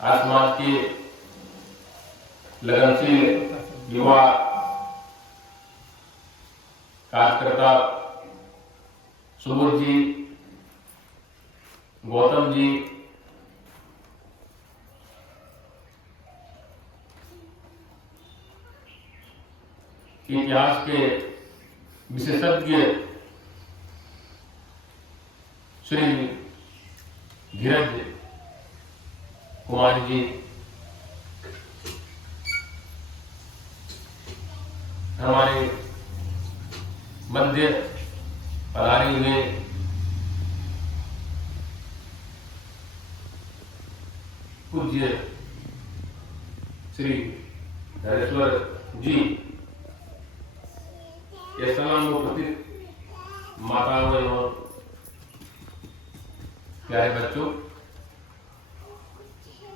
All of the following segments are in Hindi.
आज समाज के लगनशील युवा कार्यकर्ता सुबोध जी, गौतम जी, इतिहास के विशेषज्ञ श्री धीरज कुमार जी, हमारे मध्य पधारे हुए पूज्य श्री धरेश्वर जी, ये सलाम उपस्थित माताओं और प्यारे बच्चों,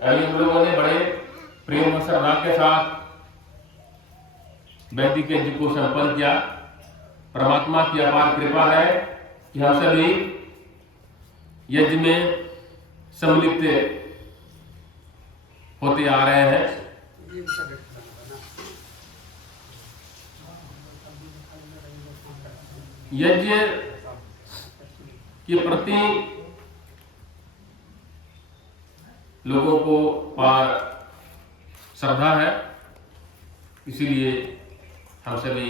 अभी हम लोगों ने बड़े प्रेम और श्रद्धा के साथ वैदिक यज्ञ को संपन्न किया। परमात्मा की अपार कृपा है कि हम सभी यज्ञ में सम्मिलित होते आ रहे हैं। यज्ञ के प्रति लोगों को पार श्रद्धा है, इसीलिए हम सभी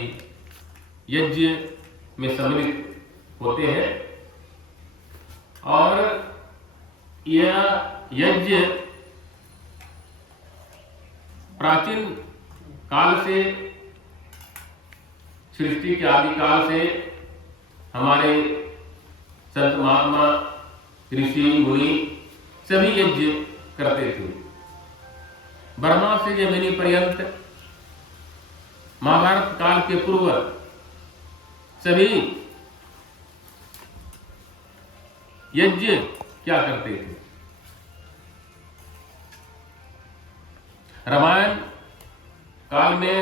यज्ञ में सम्मिलित होते हैं। और यह यज्ञ प्राचीन काल से, सृष्टि के आदि काल से हमारे संत महात्मा ऋषि मुनि सभी यज्ञ करते थे। ब्रह्मा से जमिनी पर्यंत, महाभारत काल के पूर्व सभी यज्ञ क्या करते थे। रामायण काल में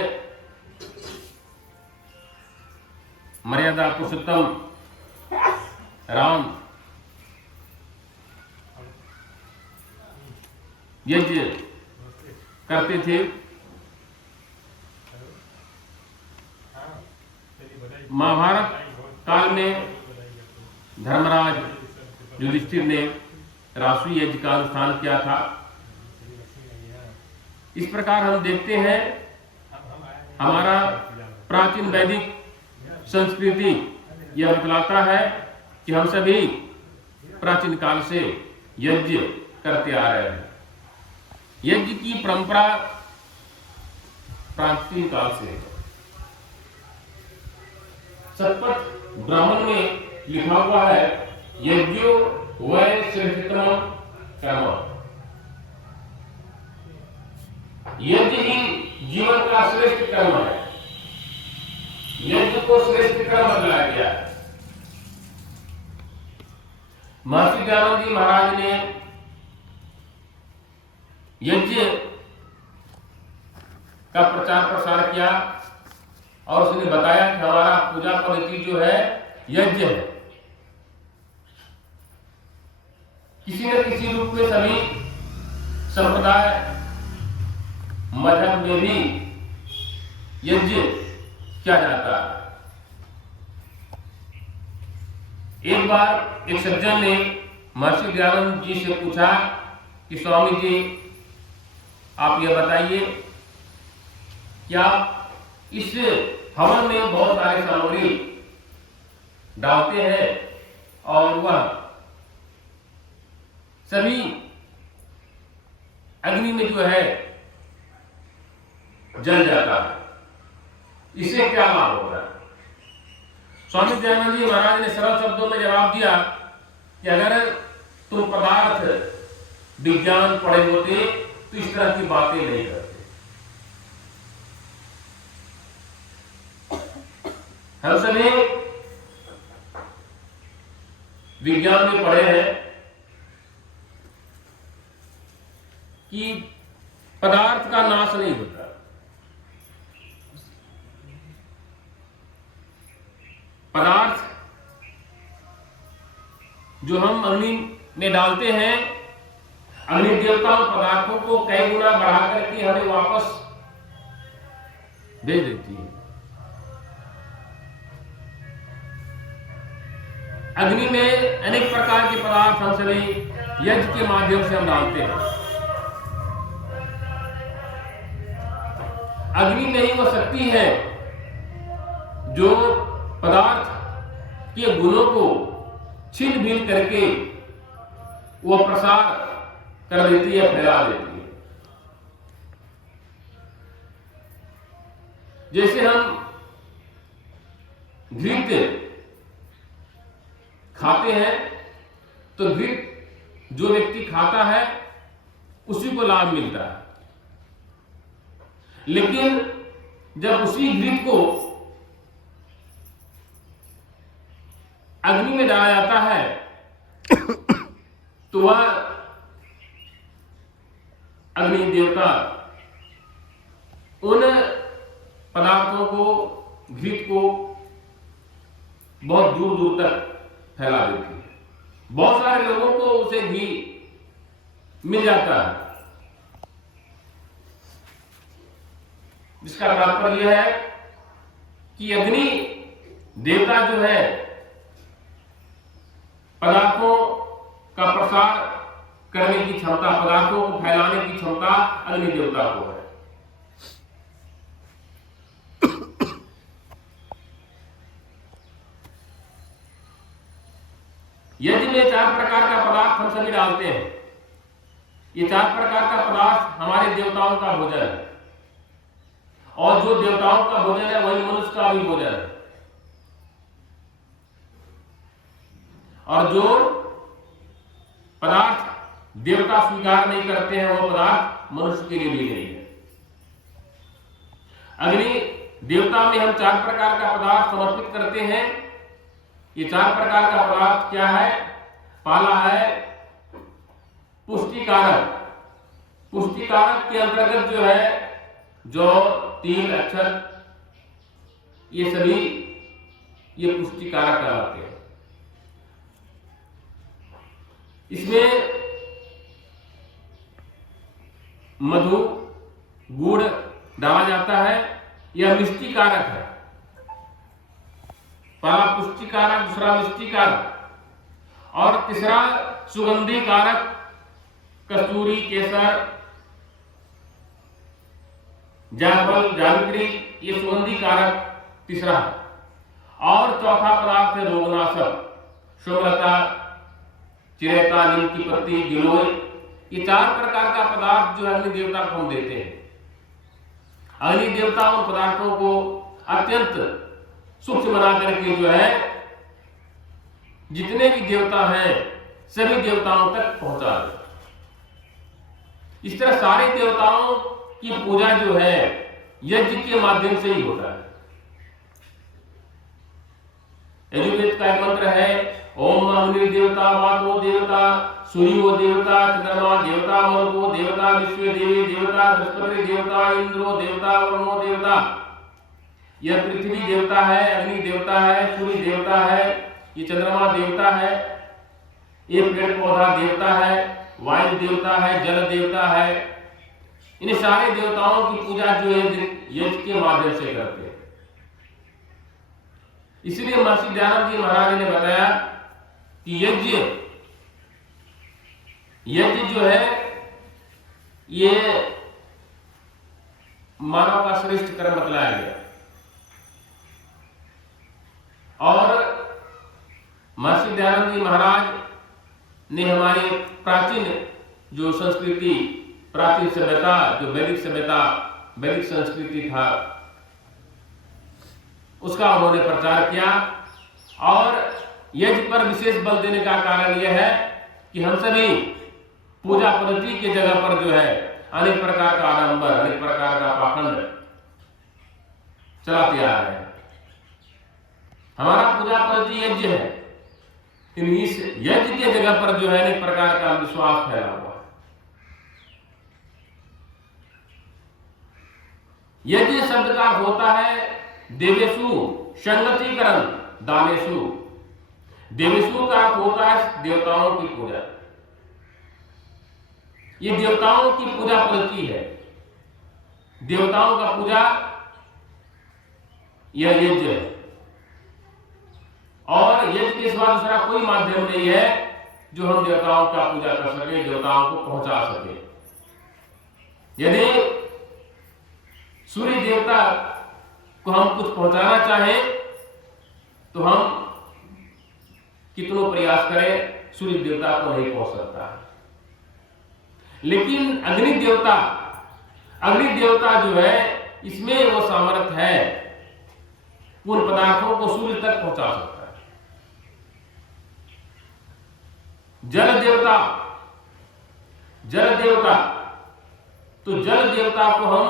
मर्यादा पुरुषोत्तम राम यज्ञ करते थे। महाभारत काल में धर्मराज युधिष्ठिर ने राष्ट्रीय यज्ञ का अनुष्ठान किया था। इस प्रकार हम देखते हैं हमारा प्राचीन वैदिक संस्कृति यह बतलाता है कि हम सभी प्राचीन काल से यज्ञ करते आ रहे हैं। यज्ञ की परंपरा प्राचीन काल से है। शतपथ ब्राह्मण में लिखा हुआ है, यज्ञो वै श्रेष्ठतम कर्म। यज्ञ ही जीवन का श्रेष्ठ कर्म है। यज्ञ को श्रेष्ठ कर्म बताया गया है। महर्षि दयानंद जी महाराज ने यज्ञ का प्रचार प्रसार किया और उसने बताया कि हमारा पूजा पद्धति जो है यज्ञ है। किसी न किसी रूप में सभी संप्रदाय मजहब में भी यज्ञ किया जाता है। एक बार एक सज्जन ने महर्षि दयानंद जी से पूछा कि स्वामी जी, आप यह बताइए, क्या इस हवन में बहुत सारे सामग्री डालते हैं और वह सभी अग्नि में जो है जल जाता है, इससे क्या लाभ होगा? स्वामी दयानंद जी महाराज ने सरल शब्दों में जवाब दिया कि अगर तुम पदार्थ विज्ञान पढ़े होते तो इस तरह की बातें नहीं करते। हम सभी विज्ञान में पढ़े हैं कि पदार्थ का नाश नहीं होता। पदार्थ जो हम अग्नि में डालते हैं, अग्नि देवता उन पदार्थों को कई गुना बढ़ा करके हमें वापस भेज देती है। अग्नि में अनेक प्रकार के पदार्थ हम सभी यज्ञ के माध्यम से हम डालते हैं। अग्नि में ही वह शक्ति है जो पदार्थ के गुणों को छीन भीन करके वह प्रसार कर देती है, फैला देती है। जैसे हम घृत खाते हैं तो घृत जो व्यक्ति खाता है उसी को लाभ मिलता है, लेकिन जब उसी घृत को अग्नि में डाला जाता है तो वह अग्नि देवता उन पदार्थों को, घृत को बहुत दूर दूर तक फैला देती है। बहुत सारे लोगों को उसे घी मिल जाता है, जिसका तात्पर्य यह है कि अग्नि देवता जो है पदार्थों का प्रसार करने की क्षमता, पदार्थों को फैलाने की क्षमता अग्नि देवता को है। यज्ञ में 4 प्रकार का पदार्थ हम सभी डालते हैं। ये 4 प्रकार का पदार्थ हमारे देवताओं का भोजन है, और जो देवताओं का भोजन है वही मनुष्य का भी भोजन है। और जो पदार्थ देवता स्वीकार नहीं करते हैं वो पदार्थ मनुष्य के लिए भी नहीं है। अग्नि देवता में हम 4 प्रकार का पदार्थ समर्पित करते हैं। ये 4 प्रकार का पदार्थ क्या है? पहला है पुष्टिकारक। पुष्टिकारक के अंतर्गत जो है जौ, तिल, अक्षत, ये सभी ये पुष्टिकारक कहलाते हैं। इसमें मधु, गुड़ डाला जाता है। यह मिष्टिकारक है। पहला पुष्टिकारक, दूसरा मिष्टिकारक और तीसरा सुगंधी कारक, कस्तूरी, केसर, जायफल, जावित्री, ये सुगंधी कारक तीसरा है। और चौथा पदार्थ है रोगनाशक, शुभलता, चिरेता, नीम की पत्ती, गिलोय। ये 4 प्रकार का पदार्थ जो अग्नि देवता को हम देते हैं। अग्नि देवता उन पदार्थों को अत्यंत सूक्ष्म बना करके जो है जितने भी देवता हैं सभी देवताओं तक पहुंचा दे। इस तरह सारे देवताओं की पूजा जो है यज्ञ के माध्यम से ही होता है। यजुर्वेद का एक मंत्र है, ओम अग्नि देवता, वातो देवता, सूर्यो देवता, चंद्रमा देवता, मरुतो देवता, विश्व देवी देवता, बृहस्पति देवता, इंद्रो देवता, वरुणो देवता। यह पृथ्वी देवता है, अग्नि देवता है, सूर्य देवता है, ये चंद्रमा देवता है, ये पेड़ पौधा देवता है, वायु देवता है, जल देवता है। इन सारे देवताओं की पूजा जो है यज्ञ के माध्यम से करते हैं। इसलिए महर्षि दयानंद जी महाराज ने बताया कि यज्ञ जो है ये मानव का श्रेष्ठ कर्म बतलाया गया। और महर्षि दयानंद जी महाराज ने हमारी प्राचीन जो संस्कृति, प्राचीन सभ्यता, जो वैदिक सभ्यता, वैदिक संस्कृति था, उसका उन्होंने प्रचार किया। और यज्ञ पर विशेष बल देने का कारण यह है कि हम सभी पूजा पद्धति की जगह पर जो है अनेक प्रकार का आडंबर, अनेक प्रकार का पाखंड चलाते आ रहे हैं। हमारा पूजा पद्धति यज्ञ है, लेकिन इस यज्ञ की जगह पर जो है अनेक प्रकार का विश्वास फैला हुआ है। यज्ञ शब्द का होता है देवेशु संगतिकरण दानेशु। देवेशु का अर्थ होता है देवताओं की पूजा। ये देवताओं की पूजा पद्धति है। देवताओं का पूजा यह यज्ञ है, और यज्ञ के सिवा दूसरा कोई माध्यम नहीं है जो हम देवताओं का पूजा कर सके, देवताओं को पहुंचा सके। यदि सूर्य देवता को हम कुछ पहुंचाना चाहें तो हम कितनों प्रयास करें, सूर्य देवता को नहीं पहुंच सकता। लेकिन अग्नि देवता जो है, इसमें वो सामर्थ्य है, उन पदार्थों को सूर्य तक पहुंचा सकता है। जल देवता, तो जल देवता को हम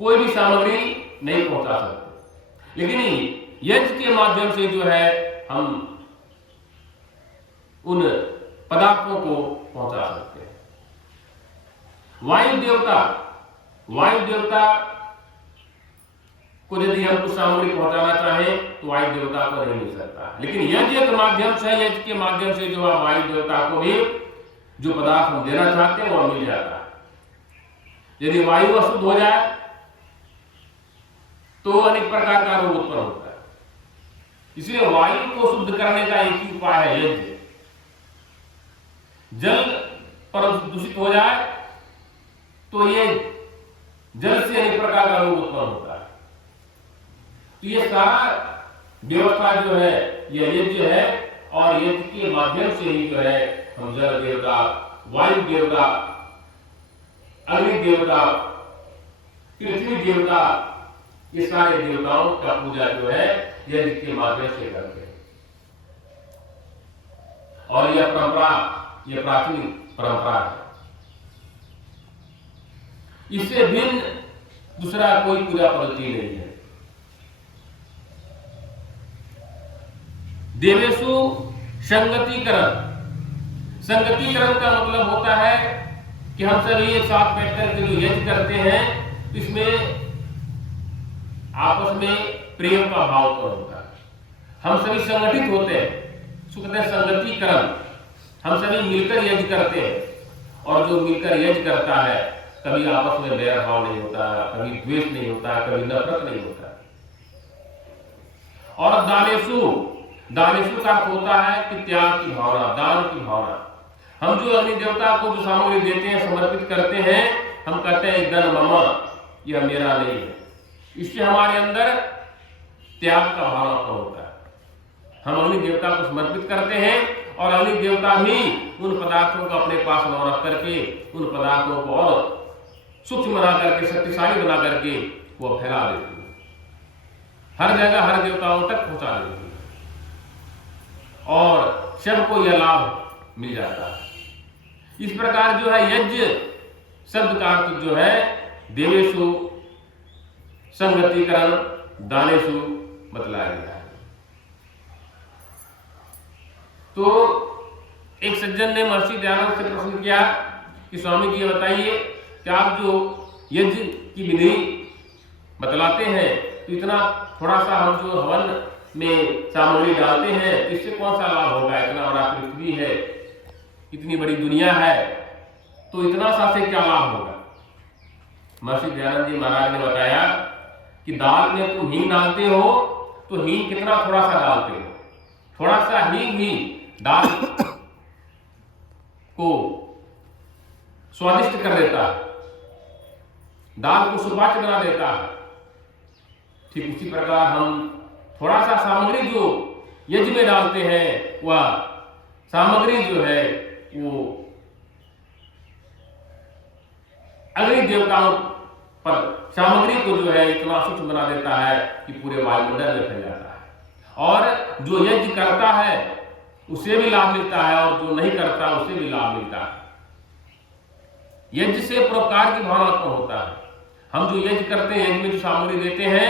कोई भी सामग्री नहीं पहुंचा सकते, लेकिन यज्ञ के माध्यम से जो है हम उन पदार्थों को पहुंचा सकते हैं। वायु देवता को यदि हम कुछ सामग्री पहुंचाना चाहें तो वायु देवता को नहीं मिल सकता, लेकिन यज्ञ के माध्यम से जो है वायु देवता को भी जो पदार्थ हम देना चाहते हैं वह मिल जाता है। यदि वायु अशुद्ध हो जाए तो अनेक प्रकार का रोग उत्पन्न होता है। इसलिए वायु को शुद्ध करने का एक ही उपाय है यज्ञ। जल पर दूषित हो जाए तो ये जल से अनेक प्रकार का रोग उत्पन्न होता है। तो ये सारा व्यवस्था जो है यह यज्ञ है, और यज्ञ के माध्यम से ही जो है हम जल देवता, वायु देवता, अग्नि देवता, पृथ्वी देवता, ये सारे देवताओं का पूजा जो है यज्ञ के माध्यम से करते हैं। और यह प्राचीन परंपरा है। इससे भिन्न दूसरा कोई पूजा पद्धति नहीं है। देवेशु संगतिकरण का मतलब होता है कि हम सभी एक साथ बैठकर के जो यज्ञ करते हैं, इसमें आपस में प्रेम का भाव उत्पन्न होता है। हम सभी संगठित होते हैं, सुखते हैं संगतिकरण। हम सभी मिलकर यज्ञ करते हैं, और जो मिलकर यज्ञ करता है कभी आपस में बैर भाव नहीं होता, कभी द्वेष नहीं होता, कभी नफरत नहीं होता। और दानेशु का होता है कि त्याग की भावना, दान की भावना। हम जो अग्नि देवता को जो सामग्री देते हैं, समर्पित करते हैं, हम कहते हैं धन ममा, यह मेरा नहीं है। इससे हमारे अंदर त्याग का भाव होता है। हम अग्नि देवता को समर्पित करते हैं, और अग्नि देवता भी उन पदार्थों को अपने पास न रख करके उन पदार्थों को और सूक्ष्म बना करके, शक्तिशाली बना करके वो फैला देती है, हर जगह हर देवताओं तक पहुंचा देती है, और सबको यह लाभ मिल जाता है। इस प्रकार जो है यज्ञ शब्द का अर्थ जो है देवेशु संगतिकरण, दानेशु बतलाया गया है। तो एक सज्जन ने महर्षि दयानंद से प्रश्न किया कि स्वामी जी बताइए कि आप जो यज्ञ की विधि बतलाते हैं, तो इतना थोड़ा सा हम जो हवन में सामग्री डालते हैं, इससे कौन सा लाभ होगा? इतना बड़ा पृथ्वी है, इतनी बड़ी दुनिया है, तो इतना सा से क्या लाभ होगा? महर्षि दयानंद जी महाराज ने बताया कि दाल में तुम हींग डालते हो तो हींग कितना थोड़ा सा डालते हो, थोड़ा सा हींग ही दाल को स्वादिष्ट कर देता है, दाल को सुपाच्य बना देता है। ठीक उसी प्रकार हम थोड़ा सा सामग्री जो यज्ञ में डालते हैं, वह सामग्री जो है वो अग्नि देवताओं पर सामग्री को जो है इतना सूक्ष्म बना देता है कि पूरे वायुमंडल में फैल जाता है। और जो यज्ञ करता है उसे भी लाभ मिलता है, और जो नहीं करता उसे भी लाभ मिलता है। यज्ञ से परोपकार की भावना उत्पन्न होता है। हम जो यज्ञ करते हैं, यज्ञ में जो सामग्री देते हैं,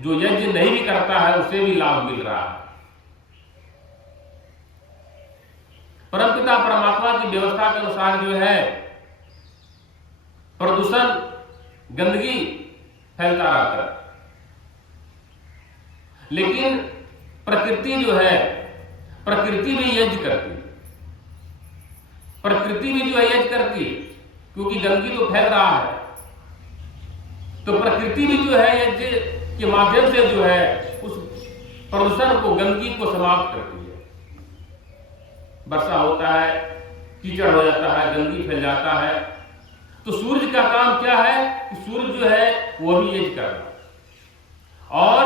जो यज्ञ नहीं भी करता है उसे भी लाभ मिल रहा है। परमपिता परमात्मा की व्यवस्था के अनुसार जो है प्रदूषण, गंदगी फैलता रहता है, लेकिन प्रकृति जो है, प्रकृति भी यज्ञ करती है। प्रकृति प्रकृति भी जो है यज्ञ करती है, क्योंकि गंदगी तो फैल रहा है, तो प्रकृति भी जो है यज्ञ के माध्यम से जो है उस प्रदूषण को, गंदगी को समाप्त करती है। वर्षा होता है, कीचड़ हो जाता है, गंदगी फैल जाता है, तो सूर्य का काम क्या है कि सूर्य जो है वो भी यज्ञ कर रहा है और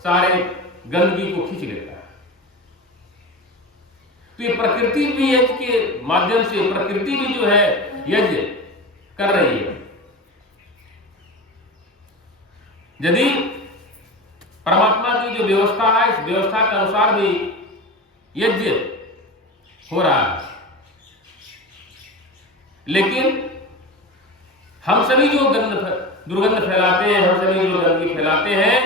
सारे गंदगी को खींच लेता है। तो ये प्रकृति भी यज्ञ के माध्यम से, प्रकृति भी जो है यज्ञ कर रही है। यदि परमात्मा की जो व्यवस्था है, इस व्यवस्था के अनुसार भी यज्ञ हो रहा है, लेकिन हम सभी जो दुर्गंध फैलाते हैं, हम सभी जो गंदगी फैलाते हैं,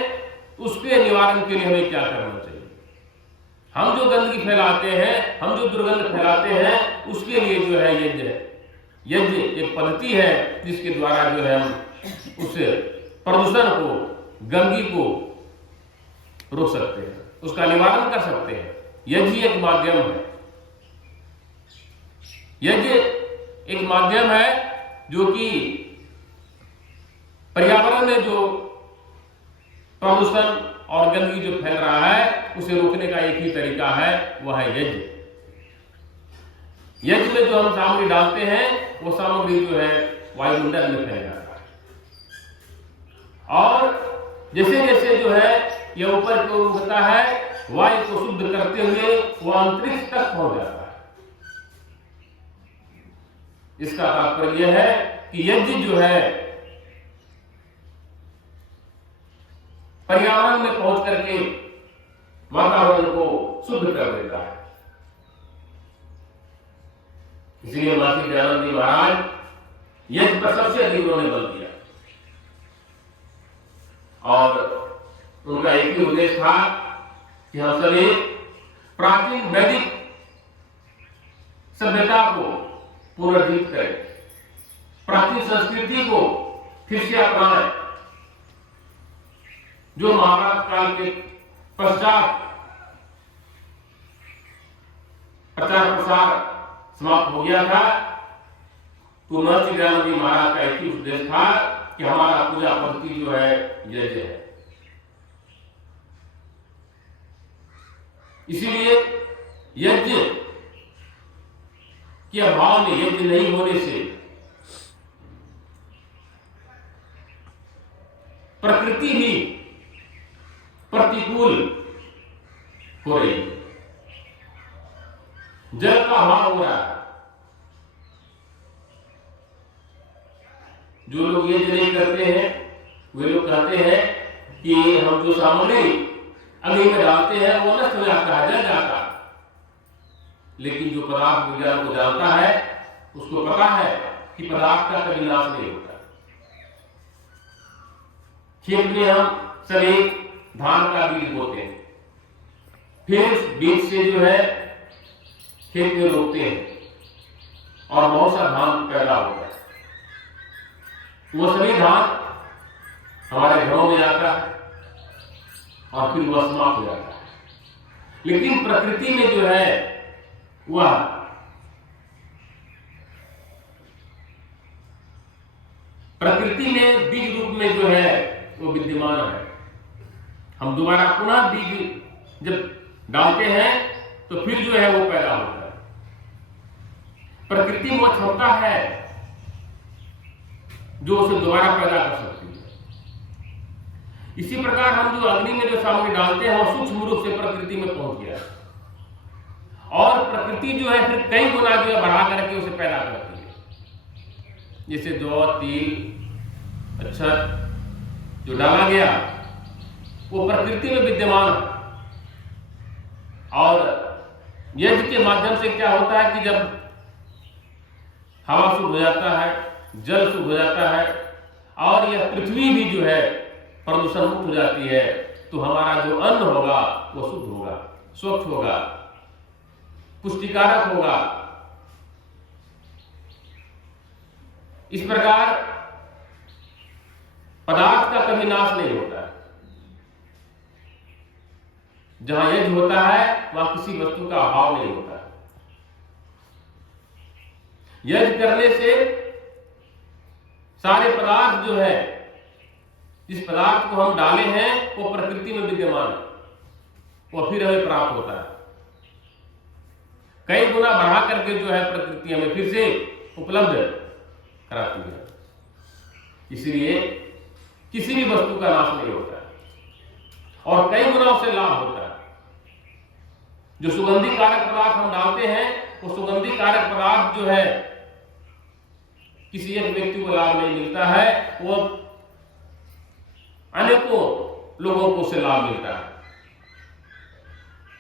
उसके निवारण के लिए हमें क्या करना चाहिए? हम जो गंदगी फैलाते हैं, हम जो दुर्गंध फैलाते हैं, उसके लिए जो है यज्ञ है। यज्ञ एक पद्धति है जिसके द्वारा जो है हम उस प्रदूषण को, गंदगी को रोक सकते हैं, उसका निवारण कर सकते हैं। यज्ञ एक माध्यम है, यज्ञ एक माध्यम है जो कि पर्यावरण में जो प्रदूषण और गंदगी जो फैल रहा है, उसे रोकने का एक ही तरीका है, वह है यज्ञ। यज्ञ में जो हम सामग्री डालते हैं, वो सामग्री जो है वायुमंडल में फैल जाता है, और जैसे जैसे जो है यह ऊपर की ओर उठता है, वायु को शुद्ध करते हुए वह अंतरिक्ष तक पहुंच जाता है। इसका तात्पर्य यह है कि यज्ञ जो है पर्यावरण में पहुंच करके वातावरण को शुद्ध कर देता है। इसलिए महर्षि दयानंद जी महाराज यज्ञ पर सबसे अधिक उन्होंने बल दिया, और उनका एक ही उद्देश्य था कि हम सभी प्राचीन वैदिक सभ्यता को पुनर्जीवित करें, प्राचीन संस्कृति को फिर से अपनाएं, जो महाभारत काल के पश्चात प्रचार प्रसार समाप्त हो गया था। तो महर्षि दयानंद जी महाराज का एक ही उद्देश्य था कि हमारा पूजा पद्धति जो है यज्ञ है। इसीलिए यज्ञ के अभाव में, यज्ञ नहीं होने से प्रकृति भी प्रतिकूल हो रही है, जल का अभाव हो रहा है। जो लोग यज्ञ नहीं करते हैं, वे लोग कहते हैं कि हम जो सामग्री अग्नि में डालते हैं वो नष्ट हो जाता है, जल जाता है। लेकिन जो पदार्थ विज्ञान को जानता है, उसको पता है कि पदार्थ का कभी नाश नहीं होता। खेत में हम सभी धान का बीज बोते हैं, फिर बीज से जो है खेत में रोपते हैं और बहुत सा धान पैदा होता है। वो सभी धान हमारे घरों में आता है और फिर वह समाप्त हो जाता है। लेकिन प्रकृति में जो है वह प्रकृति में बीज रूप में जो है वो विद्यमान है। हम दोबारा पुनः बीज जब डालते हैं तो फिर जो है वो पैदा होता है। प्रकृति वो क्षमता है जो उसे दोबारा पैदा कर सकती है। इसी प्रकार हम जो अग्नि में जो सामग्री डालते हैं वो सूक्ष्म रूप से प्रकृति में पहुंच गया, और प्रकृति जो है फिर कई गुना जो है बढ़ा करके उसे पैदा करती है। जैसे जौ, तिल, अच्छा जो डाला गया वो प्रकृति में विद्यमान है। और यज्ञ के माध्यम से क्या होता है कि जब हवा शुद्ध हो जाता है, जल शुद्ध हो जाता है, और यह पृथ्वी भी जो है प्रदूषण मुक्त हो जाती है, तो हमारा जो अन्न होगा वो शुद्ध होगा, स्वच्छ होगा, पुष्टिकारक होगा। इस प्रकार पदार्थ का कभी नाश नहीं होता है। जहां यज्ञ होता है वहां किसी वस्तु का अभाव नहीं होता है। यज्ञ करने से सारे पदार्थ जो है, जिस पदार्थ को हम डाले हैं वो प्रकृति में विद्यमान है, वो फिर हमें प्राप्त होता है। कई गुना बढ़ा करके जो है प्रकृति हमें फिर से उपलब्ध कराती है। इसलिए किसी भी वस्तु का नाश नहीं होता है और कई गुना उससे लाभ होता है। जो सुगंधी कारक पदार्थ हम डालते हैं, वो सुगंधी कारक पदार्थ जो है किसी एक व्यक्ति को लाभ नहीं मिलता है, वो अनेकों लोगों को उससे लाभ मिलता है।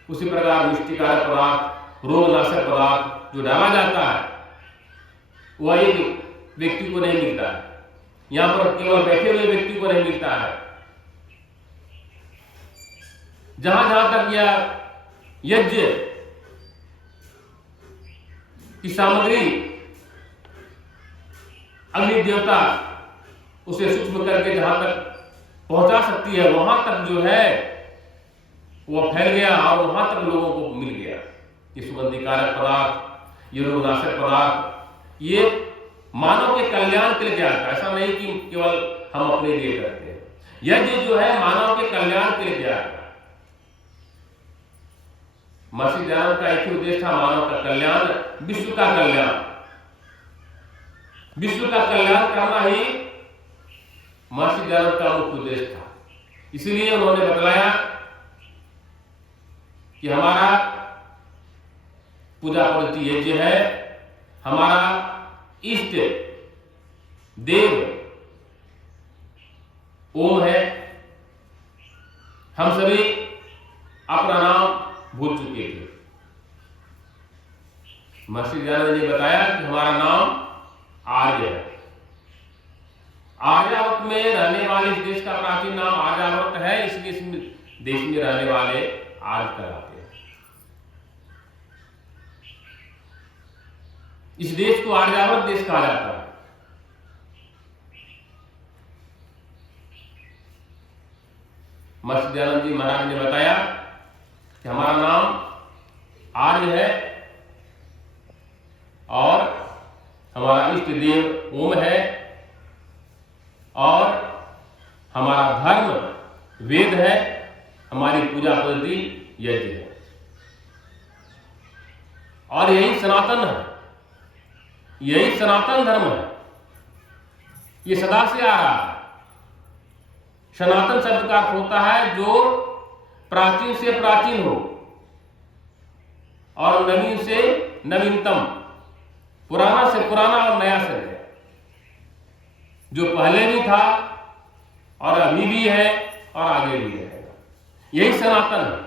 उसी प्रकार मिष्टि कारक पदार्थ, रोगनाशक पदार्थ जो डाला जाता है, वह एक व्यक्ति को नहीं मिलता है, यहां पर केवल बैठे हुए व्यक्ति को नहीं मिलता है। जहां जहां तक यह यज्ञ की सामग्री अग्नि देवता उसे सूक्ष्म करके जहां तक पहुंचा सकती है, वहां तक जो है वह फैल गया और वहां तक लोगों को मिल गया। ये सुगंधी कारक पदार्थ, ये रोगनाशक पदार्थ, ये मानव के कल्याण के लिए आता है। ऐसा नहीं कि केवल हम अपने लिए करते हैं। यज्ञ जो है मानव के कल्याण के लिए आता है। महर्षि दयानंद का एक ही उद्देश्य था, मानव का कल्याण, विश्व का कल्याण। विश्व का कल्याण करना ही महर्षि दयानंद का मुख्य उद्देश्य था। इसीलिए उन्होंने बतलाया कि हमारा पूजा पद्धति यज्ञ है, हमारा इष्ट देव ओम है। हम सभी अपना नाम भूल चुके थे। महर्षि दयानंद ने बताया कि हमारा नाम आर्य है। आर्यावर्त में रहने वाले इस देश का प्राचीन नाम आर्यावर्त है, इसलिए इस देश में रहने वाले आर्य कहलाते हैं। इस देश को आर्यावर्त देश कहा जाता है। महर्षि दयानंद जी महाराज ने बताया कि हमारा नाम आर्य है और हमारा इष्ट देव ओम है और हमारा धर्म वेद है, हमारी पूजा पद्धति यज्ञ है और यही सनातन है, यही सनातन धर्म है। ये सदा से आ रहा है। सनातन शब्द का अर्थ होता है जो प्राचीन से प्राचीन हो और नवीन से नवीनतम, पुराना से पुराना और नया से नया, जो पहले भी था और अभी भी है और आगे भी रहेगा, यही सनातन है।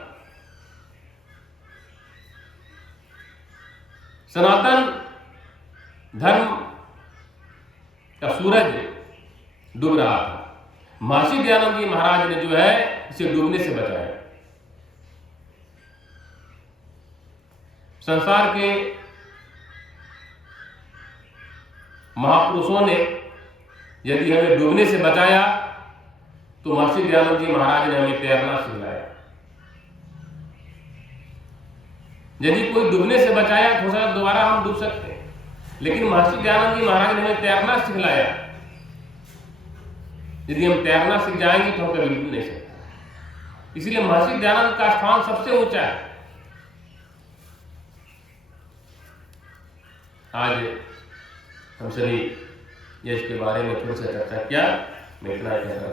सनातन धर्म का सूरज डूब रहा था। महर्षि दयानंद जी महाराज ने जो है इसे डूबने से बचाया। संसार के महापुरुषों ने यदि हमें डूबने से बचाया तो महर्षि दयानंद जी महाराज ने हमें तैरना सिखाया। यदि कोई डूबने से बचाया तो हो सकता दोबारा हम डूब सकते हैं, लेकिन महर्षि दयानंद जी महाराज ने हमें तैरना सिखलाया। यदि हम तैरना सीख जाएंगे तो हम कभी डूब नहीं सकते। इसलिए महर्षि दयानंद का स्थान सबसे ऊंचा है। आज हम सभी ये इसके बारे में थोड़ा सा चर्चा किया। मैं इतना कहना